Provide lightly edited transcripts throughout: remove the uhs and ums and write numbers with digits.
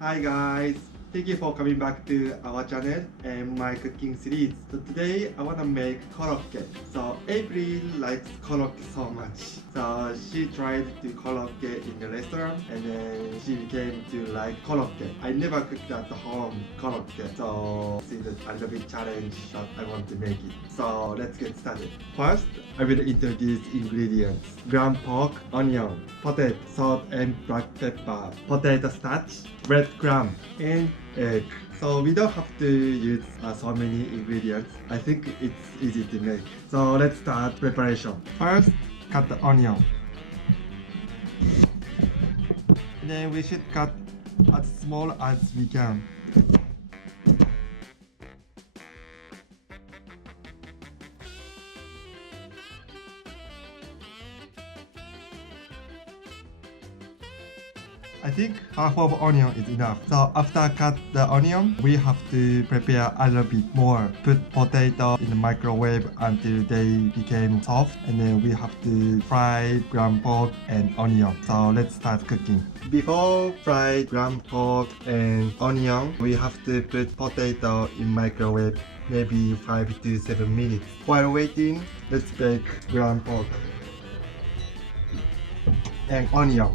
Hi guys, thank you for coming back to our channel and my cooking series. So today I wanna make korokke. So April likes korokke so much. So she tried to korokke in the restaurant and then she became to like korokke. I never cooked at home korokke, so this is a little bit challenge that I want to make it. So let's get started. First, I will introduce ingredients: ground pork, onion, potato, salt and black pepper, potato starch, breadcrumb, and egg. So we don't have to use so many ingredients. I think it's easy to make. So let's start preparation. First, cut the onion. And then we should cut as small as we can. I think half of onion is enough. So after cut the onion, we have to prepare a little bit more. Put potato in the microwave until they became soft, and then we have to fry ground pork and onion. So let's start cooking. Before fry ground pork and onion, we have to put potato in microwave maybe 5 to 7 minutes. While waiting, let's bake ground pork and onion.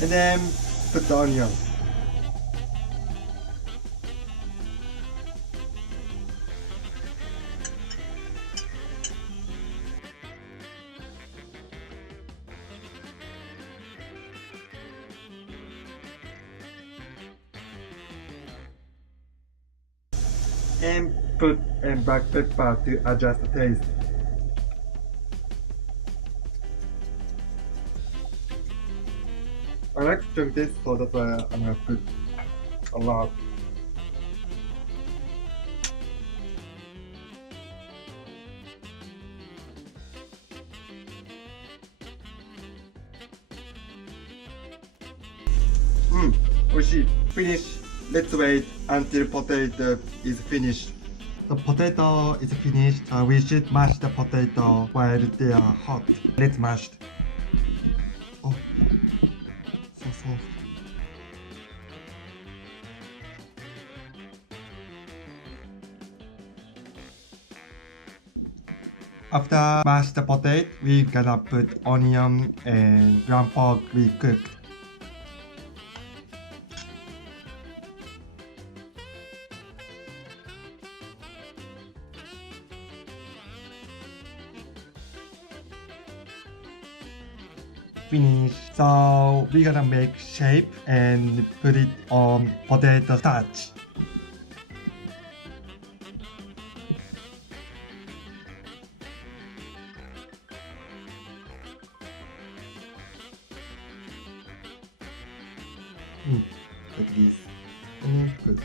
And then put the onion. And put black pepper to adjust the taste. I like to drink this, so that's why I'm gonna put a lot. Oishi. Finish. Let's wait until potato is finished. The potato is finished. We should mash the potato while they are hot. Let's mash. Oh, so soft. After mash the potato, we gonna put onion and ground pork we cooked. Finish. So we're gonna make shape and put it on potato starch. Like this. And put.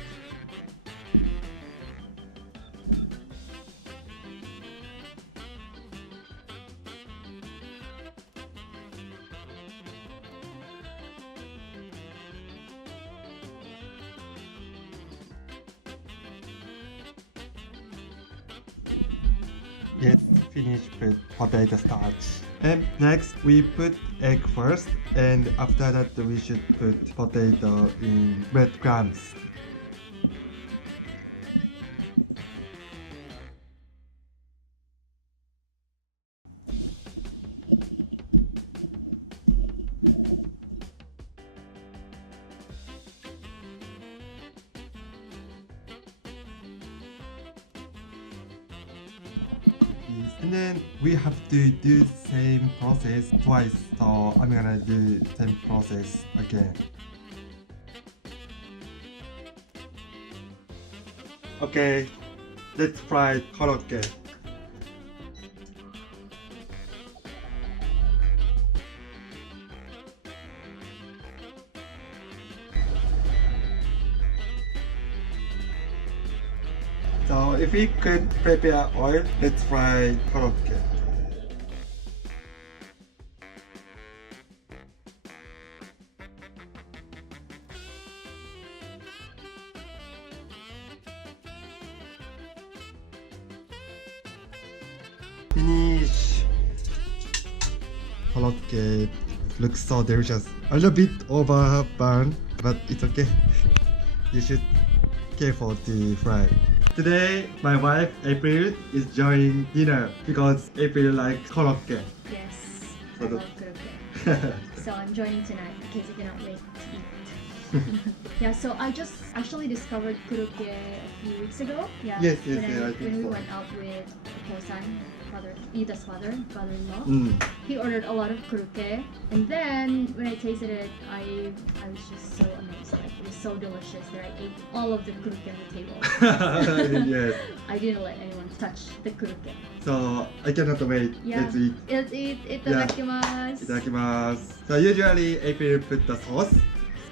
Yes, finish with potato starch. And next we put egg first, and after that we should put potato in breadcrumbs. And then we have to do same process twice, so I'm gonna do same process again. Okay, let's fry korokke. So if we could prepare oil, let's fry korokke. Finish. Korokke looks so delicious. A little bit overburned, but it's okay. You should careful to fry. Today, my wife April is joining dinner because April likes korokke. Yes, So I the- love Korokke. So I'm joining tonight because I cannot wait to eat. Yeah, so I just actually discovered Korokke a few weeks ago. Yeah, Yes, when, I think when we so. went out with Kosan, Ita's father-in-law. Mm. He ordered a lot of Korokke, and then when I tasted it, I was just so amazed. Like, it was so delicious that I ate all of the Korokke on the table. Yes. I didn't let anyone touch the Korokke. So I cannot wait. Yeah. Let's eat. Let's eat. Itadakimasu. Itadakimasu. So usually April put the sauce.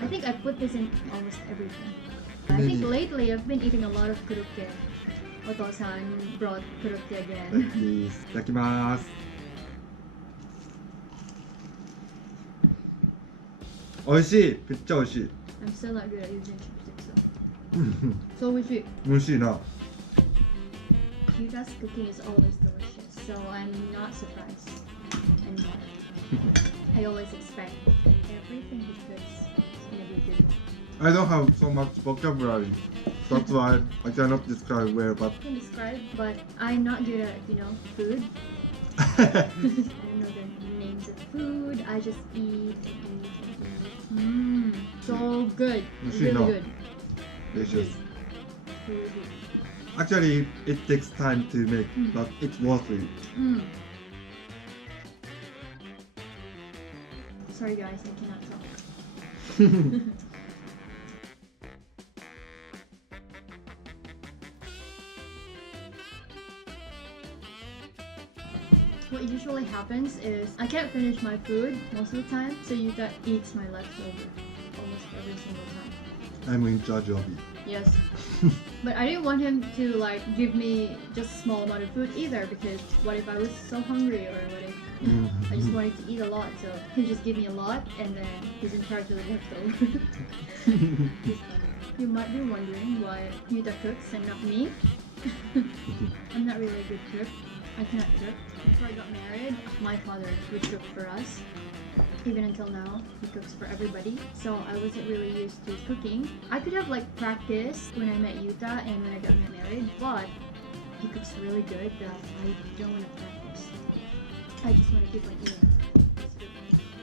I think I put this in almost everything. I Maybe. think lately I've been eating a lot of Korokke. Oto-san brought Korokke Like again. this. Itadakimasu. 美味しい。めっちゃ美味しい。 I'm still not good at using chopsticks so. So oishii. 美味しいな。 Yuta's cooking is always delicious, so I'm not surprised anymore. I always expect everything he cooks is gonna be a good one. I don't have so much vocabulary. That's why I cannot describe well, but I can describe, but I'm not good at, food. I don't know the names of food. I just eat and eat and eat. So good. Really good. delicious. Really good. Actually, it takes time to make, but it's worth it. Sorry guys, I cannot talk. What usually happens is I can't finish my food most of the time, so Yuta eats my leftover almost every single time. I'm in charge of it. Yes. But I didn't want him to give me just a small amount of food either, because what if I was so hungry, or what if I just wanted to eat a lot, so he just give me a lot and then he's in charge of the leftover. He's funny. You might be wondering why Yuta cooks and not me. I'm not really a good cook. I cannot cook. Before I got married, my father would cook for us. Even until now, he cooks for everybody. So I wasn't really used to cooking. I could have practiced when I met Yuta and when I got married, but he cooks really good that I don't want to practice. I just want to keep on eating.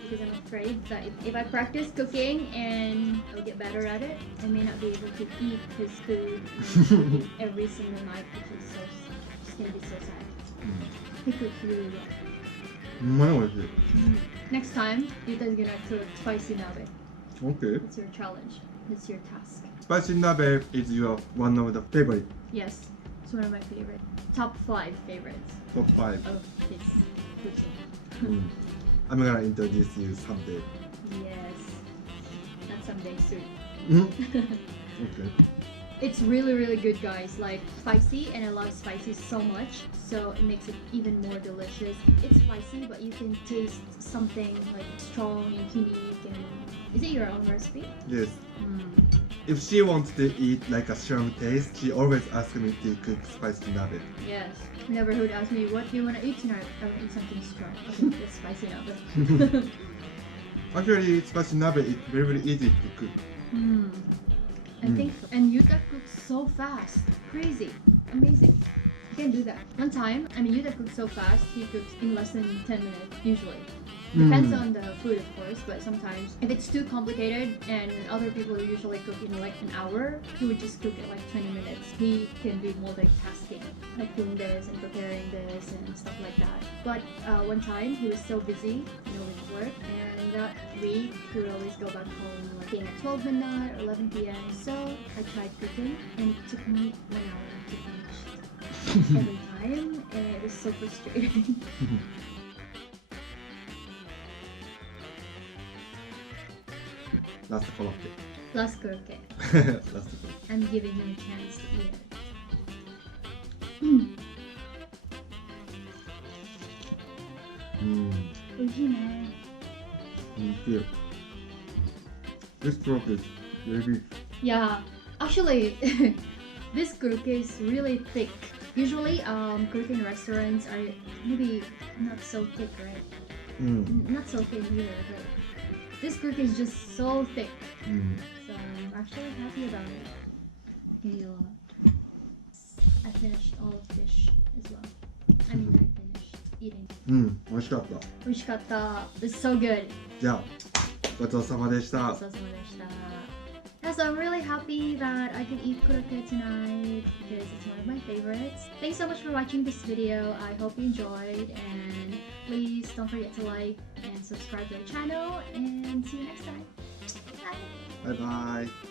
Because I'm afraid that if I practice cooking and I'll get better at it, I may not be able to eat his food every single night, which is just gonna be so sad. He cooks really well. Next time, Yuta is gonna cook spicy nabe. Okay. It's your challenge. It's your task. Spicy nabe is your one of the favorite. Yes, it's one of my favorite. Top 5 favorites Top 5. of his cooking. I'm gonna introduce you someday. Yes, not someday soon. Okay. It's really, really good, guys. Spicy, and I love spicy so much, so it makes it even more delicious. It's spicy, but you can taste something strong and unique. And is it your own recipe? Yes. If she wants to eat a strong taste, she always asks me to cook spicy nabe. Yes. Whenever he would ask me, what do you want to eat tonight? I would eat something strong. Okay, that's spicy nabe. Actually, spicy nabe is very, very easy to cook. I think so. And Yuta cooks so fast. Crazy. Amazing. You can do that. One time, Yuta cooks so fast, he cooks in less than 10 minutes, usually. Depends on the food, of course, but sometimes if it's too complicated and other people usually cook in an hour, he would just cook it 20 minutes. He can do multitasking, doing this and preparing this and stuff like that. But one time he was so busy, with work, and that week he would always go back home at 12 midnight or 11 p.m. So I tried cooking, and it took me 1 hour to finish every time, and it was so frustrating. Last korokke. Last Korokke. Last korokke. I'm giving him a chance to eat it. Oishii. Good. This korokke is very big. Yeah, actually, this Korokke is really thick. Usually, Korean restaurants are maybe not so thick, right? Not so thin either, but this Korokke is just so thick. So I'm actually happy about it. I can eat a lot. I finished all of fish as well. I mean, I finished eating. 美味しかった。美味しかった. It's so good. じゃあ、ごちそうさまでした。ごちそうさまでした. Yeah, so I'm really happy that I could eat Korokke tonight because it's one of my favorites. Thanks so much for watching this video. I hope you enjoyed, and please don't forget to like and subscribe to the channel, and see you next time. Bye! Bye bye.